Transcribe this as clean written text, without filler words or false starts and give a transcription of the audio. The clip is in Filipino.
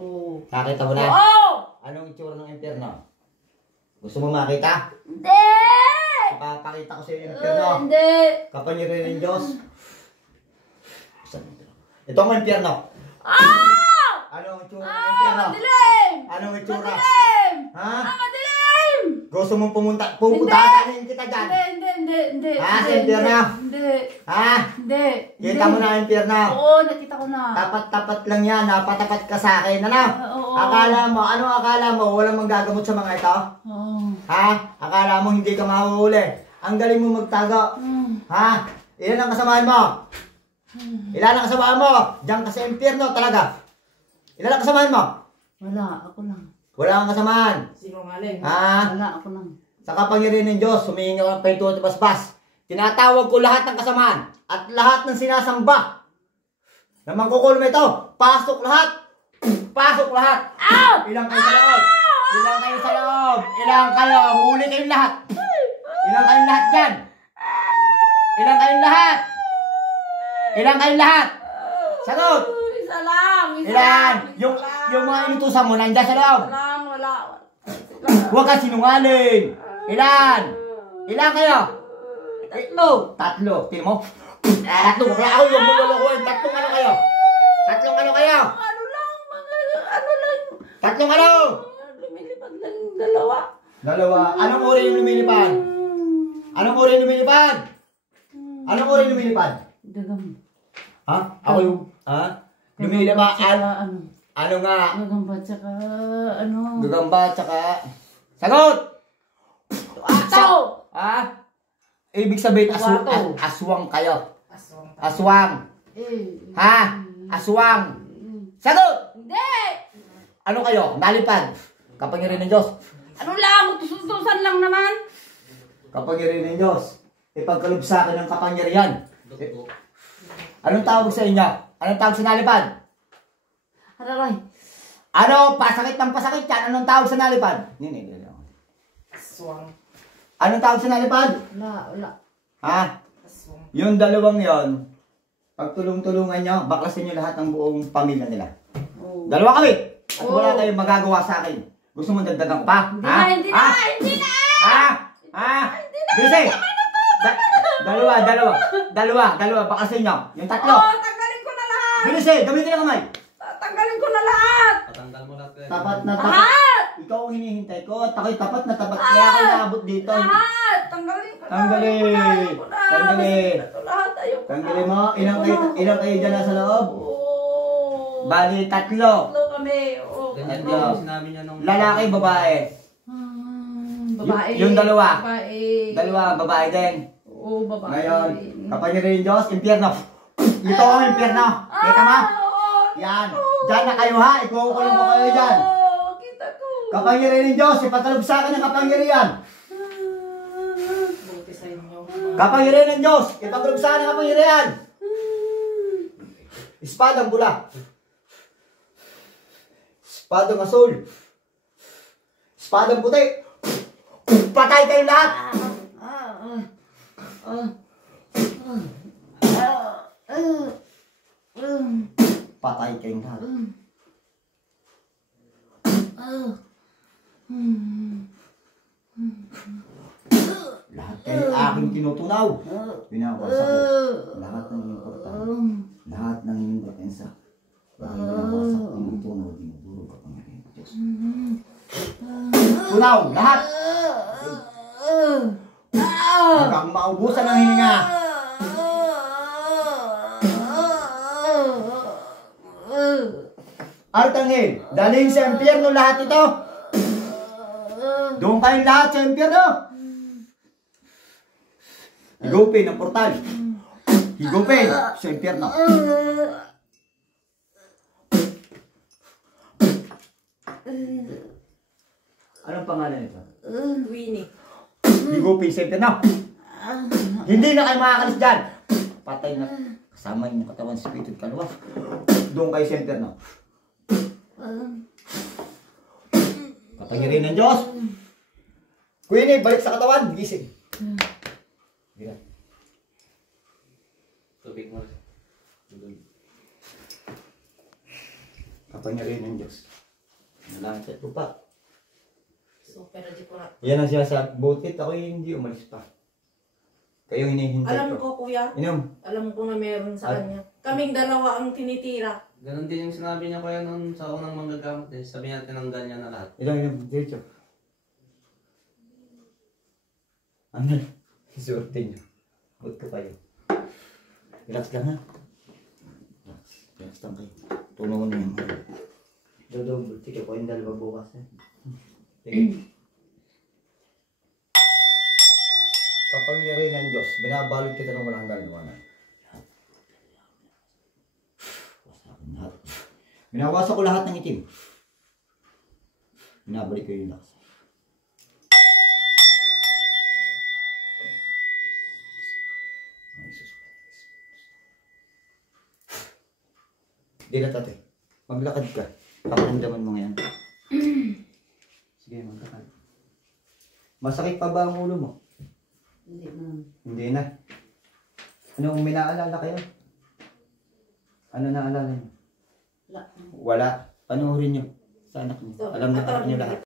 Oo. Nakita mo na? Oo! Anong itsura ng impyerno? Gusto mo makita? Hindi! Papakita ko sa iyo yung impyerno. Hindi! Kapangyarihan ng Diyos. Ito ang impyerno. Anong itsura ng impyerno? Madilim! Anong itsura? Madilim! Ha? Madilim! Gusto mong pupuntahan kita dyan? Hindi. Ha? Sa impyerno? Hindi. Ha? Hindi. Kita mo na ang impyerno? Oo, nakita ko na. Tapat-tapat lang yan. Napatapat ka sa akin. Ano? Oo. Akala mo? Anong akala mo? Walang manggagamot sa mga ito? Oo. Ha? Akala mo hindi ka mahuhuli? Ang galing mo magtago. Ha? Ilan ang kasamahan mo? Ilan ang kasamahan mo? Diyan ka sa impyerno talaga. Ilan ang kasamahan mo? Wala, ako lang. Wala kang kasamahan. Sinungaling. Ha? Wala, ako lang. Sa kapangyarihan ng Diyos, humihingi ka ng pahinto at basbas. Tinatawag ko lahat ng kasamahan at lahat ng sinasamba na mangkukulma ito. Pasok lahat! Pasok lahat! Ilang kayo sa loob? Ilang kayo sa loob? Ilang kayo? Huli kayong lahat! Ilang kayong lahat dyan? Ilang kayong lahat? Ilang kayong lahat? Sagot! Isa lang! Ilan? Yung mga inutusan mo nandiyan sa loob. Wala. Huwag ka sinungaling! Ilan? Ilan kayo? Tatlo. Tingnan mo? Tatlo. Wala ako yung bubulukuhin. Tatlong ano kayo? Tatlong ano kayo? Ano lang. Tatlong ano? Lumilipad lang dalawa. Dalawa. Anong uri yung lumilipad? Anong uri yung lumilipad? Anong uri yung lumilipad? Gagamba. Ha? Ako yung... Ha? Lumilipad. Ano? Ano nga? Gagamba tsaka ano? Gagamba tsaka... Sagot! Ato! Ha? Ibig sabihin, aswang kayo. Aswang. Ha? Aswang. Sagot! Hindi! Ano kayo? Nalipad. Kapangyarihan ng Diyos. Ano lang? Tususan lang naman. Kapangyarihan ng Diyos. Ipagkalob sa akin ng kapangyarihan. Anong tawag sa inyo? Anong tawag sa nalipad? Aray. Ano? Pasakit ng pasakit yan. Anong tawag sa nalipad? Aswang. Anong tawag sa nalipad? Wala. Ha? Aswang. Yung dalawang yon, pagtulong-tulungan nyo, baklasin nyo lahat ng buong pamilya nila. Oh. Dalawa kami. At wala kayong magagawa sa akin. Gusto mo dagdagan pa? Hindi na! Bisi! Dalawa. Baklasin nyo. Yung tatlo. Tanggalin ko na lahat! Bilisi! Gamitin ang kamay. Tanggalin ko na lahat! Patanggal mo lahat. Tapat na tapat. Lahat! Ikaw ang hinihintay ko at ako'y tapat na tapat. Kaya ako naabot dito. Lahat! Tanggalin ko na! Tanggalin. Lahat! Ayoko na! Tanggalin mo. Ilang kayo dyan sa loob? Oo! Bali, tatlo. Tatlo kami! Oo! Ganyan Tatlo. din yung sinabi niya nung... Lalaki, babae. Babae! Yung dalawa. Babae! Dalawa, babae din. Oo, babae! Ngayon, kapangyarihan ng Diyos, impyerno. Ito ang impyerno. Kita mo? Yan. Diyan na kayo ha. Ikukulong ko kayo dyan. Kita ko! Kapangyarihan ng Diyos, ipagkalob sa akin ng kapangyarihan. Buti sa inyo. Kapangyarihan ng Diyos, ipagkalob sa akin ng kapangyarihan. Espadang pula. Espadang asul. Espadang puti. Patay kayong lahat. Patay kayong lahat. Lahat kayo aking tinutunaw. Binawasak ko lahat ng inyong portal. Lahat ng inyong depensa. Binawasak ko yung tunaw. Dinuduro ka pang rin. Tunaw! Lahat! Hanggang maubusan ng hininga. Artanghel, dalhin sa impyerno lahat ito. Doon kayong lahat sa impyerno. Higupin ang portal. Higupin sa impyerno. Anong pangalan nito? Winnie. Higupin sa impyerno. Hindi na kayo makakalis dyan. Patay na. Kasama yung katawan sa spiritu at kalwa. Doon kayo sa impyerno. Kapangyarihan ng Diyos. Queenie, balik sa katawan. Gising. Gira. Tubig mo. kapangyarihan ng Diyos. Nalangit at lupa. Super di ko na. Yan ang sinasabi. Butit ako hindi umalis pa. Kayo hinihintay Alam ko. ko kuya, Inom. alam ko na meron sa At- kanya. Kaming dalawa ang tinitira. Ganon din yung sinabi niya kuya noon sa unang manggagamot eh. Sabi niya tinanggal niya na lahat. Inom. Diretso. Ano? Isurte nyo. Huwag ka kayo. Relax lang ha. Relax. Relax lang kayo. Tunaw mo na yung mga. Dodong. Sige ko yung dalawa bukas eh. Sige. Kapangyarihan ng Diyos, binabalot kita ng walang hanggan liwanag. Binawasan ko lahat ng itim. Binabalik ko yung lakas. Hindi na tate. Maglakad ka. Pakiramdaman mo ngayon. Sige, maglakad. Masakit pa ba ang ulo mo? Hindi na. Hindi na. Anong may naalala kayo? Ano naalala niyo? Wala. Wala. Panoorin niyo sa anak niyo. Alam na anak niyo lahat.